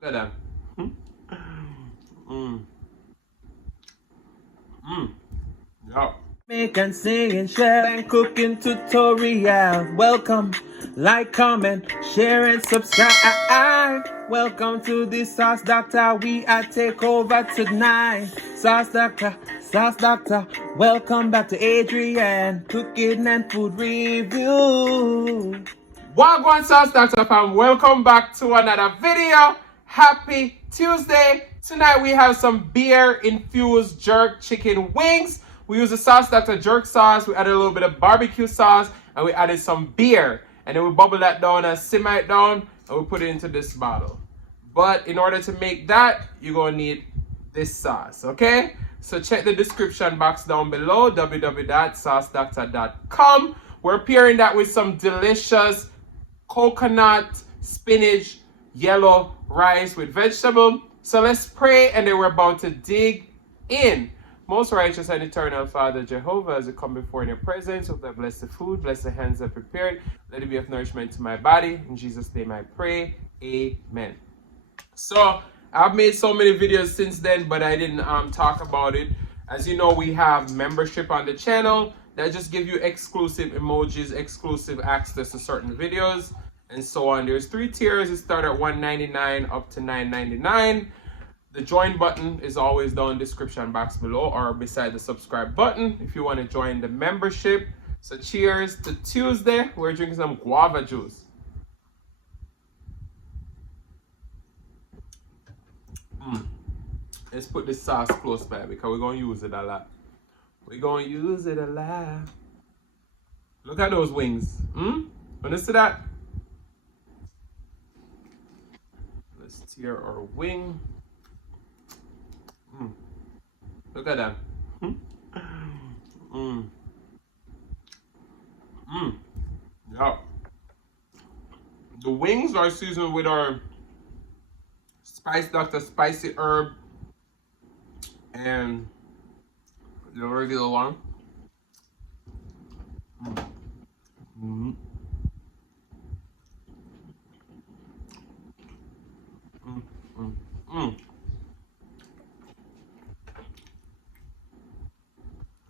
Look at that. Mm. Mm. Yeah. Make and sing and share and cooking tutorial. Welcome, like, comment, share and subscribe. Welcome to the Sauce Doctor. We are take over tonight. Sauce Doctor, Sauce Doctor. Welcome back to Adrian, cooking and food review. Wagwan Sauce Doctor fam, welcome back to another video. Happy Tuesday. Tonight we have some beer infused jerk chicken wings. We use the Sauce Doctor jerk sauce. We added a little bit of barbecue sauce and we added some beer. And then we bubble that down and simmer it down and we put it into this bottle. But in order to make that, you're gonna need this sauce, okay? So check the description box down below, www.saucedoctor.com. We're pairing that with some delicious coconut, spinach, yellow rice with vegetable. So let's pray and then we're about to dig in. Most righteous and eternal Father Jehovah, as I come before in your presence, of the bless the food, bless the hands that prepared, let it be of nourishment to my body. In Jesus' name I pray, amen. So I've made so many videos since then, but I didn't talk about it. As you know, we have membership on the channel that just give you exclusive emojis, exclusive access to certain videos, and so on. There's 3 tiers. It start at $1.99 up to $9.99. The join button is always down in the description box below or beside the subscribe button if you want to join the membership. So cheers to Tuesday. We're drinking some guava juice. Let's put this sauce close by because we're going to use it a lot. We're going to use it a lot. Look at those wings. Want to see that? Let's tear our wing. Look at that. Yeah. The wings are seasoned with our Spice Doctor spicy herb and the regular one.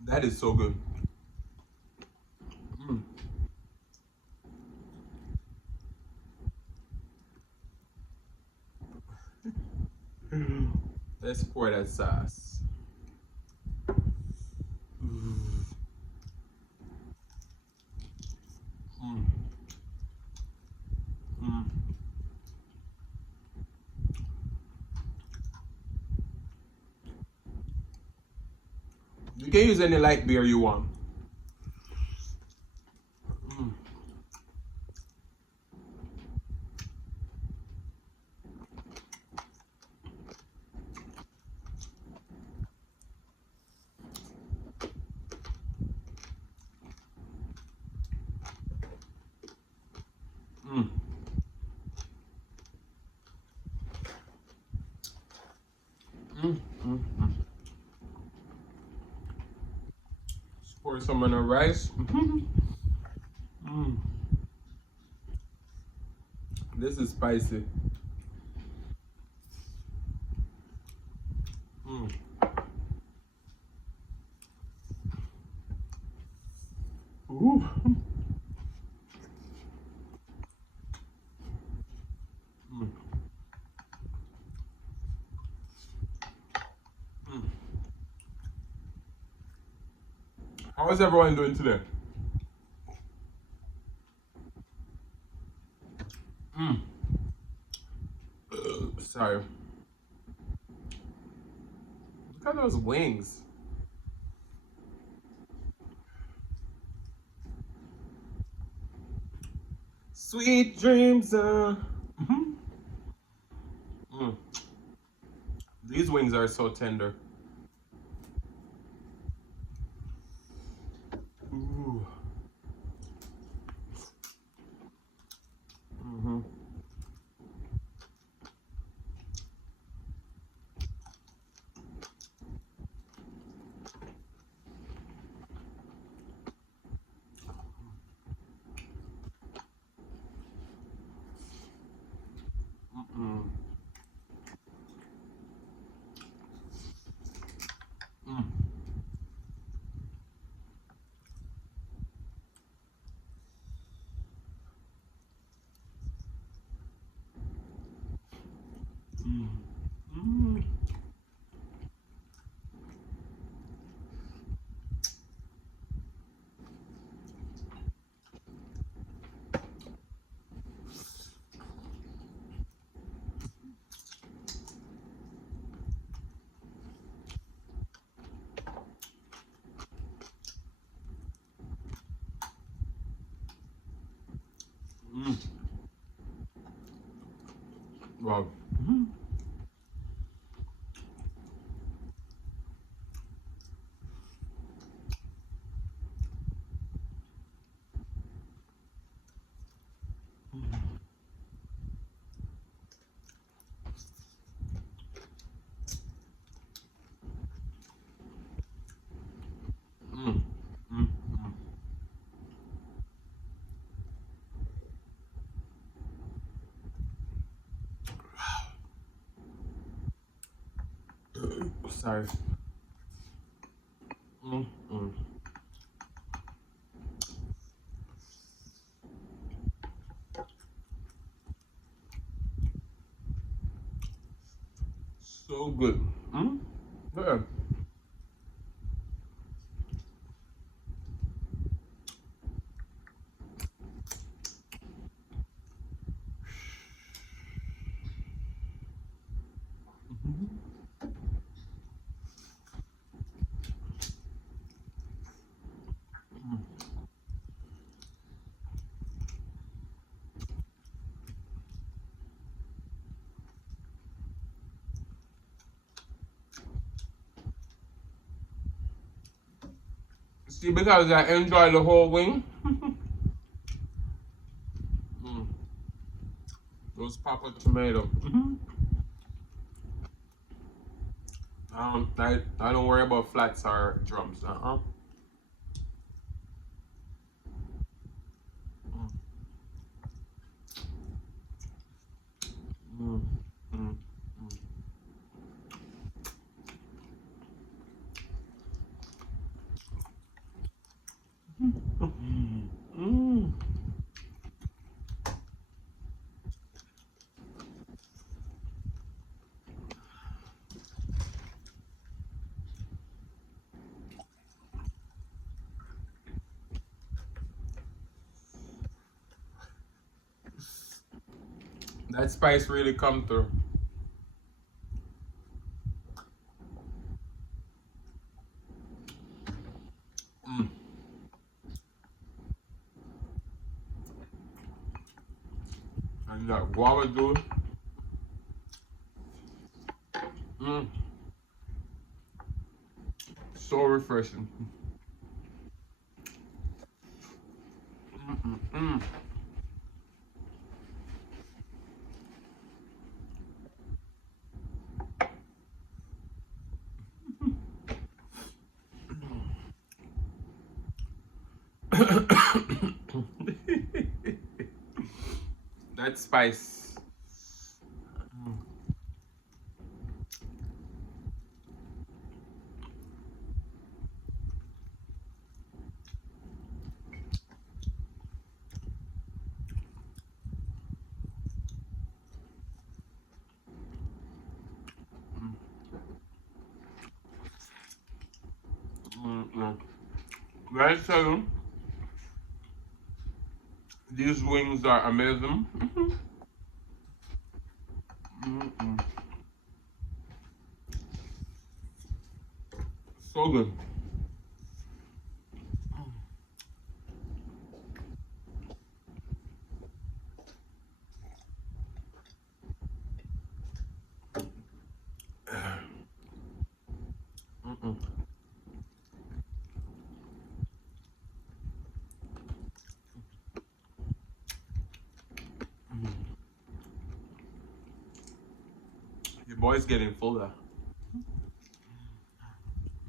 That is so good. Let's pour that sauce. You can use any light beer you want. Pour some on the rice. This is spicy. Ooh. How is everyone doing today? Sorry. Look at those wings. Sweet dreams. These wings are so tender. Ooh. Mm. Mm. Wow. Mm. Mm. Mm. Sorry. Mm. Mm. So good. Mm. Yeah. See, because I enjoy the whole wing. Mm. Those papa tomato. I don't worry about flats or drums. Mm. Mm. Mm. That spice really come through. Mm. And that guava juice. Mm. So refreshing. Mm. That spice. Mm. Let I tell you, these wings are amazing. Mm. So good. Mm. Your boy's getting fuller.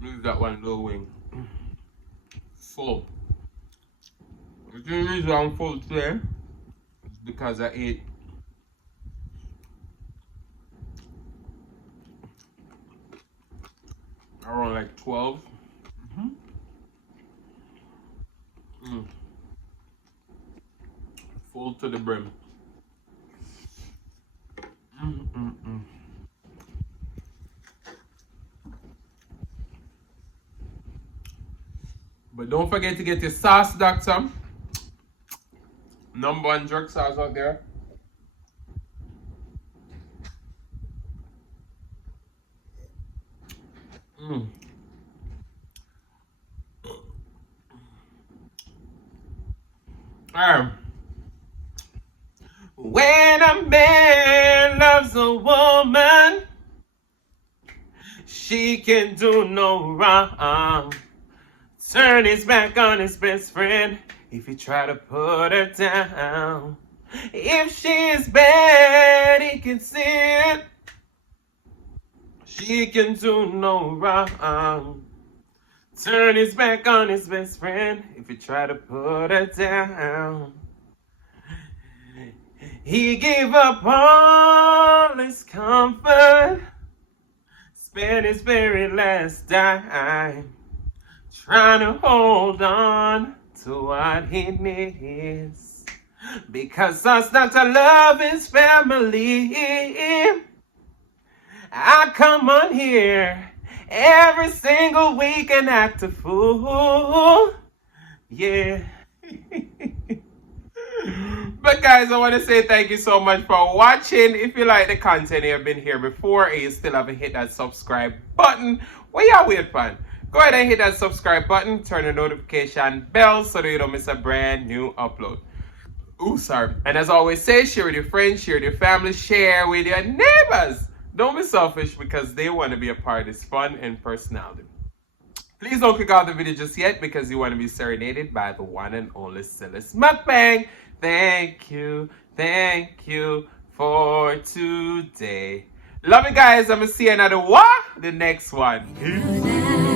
Look at that one little wing. Full. The reason I'm full today is because I ate around like 12. Mm-hmm. Mm. Full to the brim. Mm. But don't forget to get your sauce, Dackta. #1 jerk sauce out there. When a man loves a woman, she can do no wrong. Turn his back on his best friend if he try to put her down. If she is bad, he can see it. She can do no wrong. Turn his back on his best friend if he try to put her down. He gave up all his comfort, spent his very last dime trying to hold on to what he needs. Because us not to love his family, I come on here every single week and act a fool. Yeah. But guys, I want to say thank you so much for watching. If you like the content, you have been here before and you still haven't hit that subscribe button, what y'all waiting for? Go ahead and hit that subscribe button, turn the notification bell so that you don't miss a brand new upload. Ooh, sorry. And as I always say, share with your friends, share with your family, share with your neighbors. Don't be selfish because they want to be a part of this fun and personality. Please don't click off the video just yet because you want to be serenaded by the one and only Celeste Mukbang. Thank you for today. Love you guys. I'm going to see you another the next one. Peace.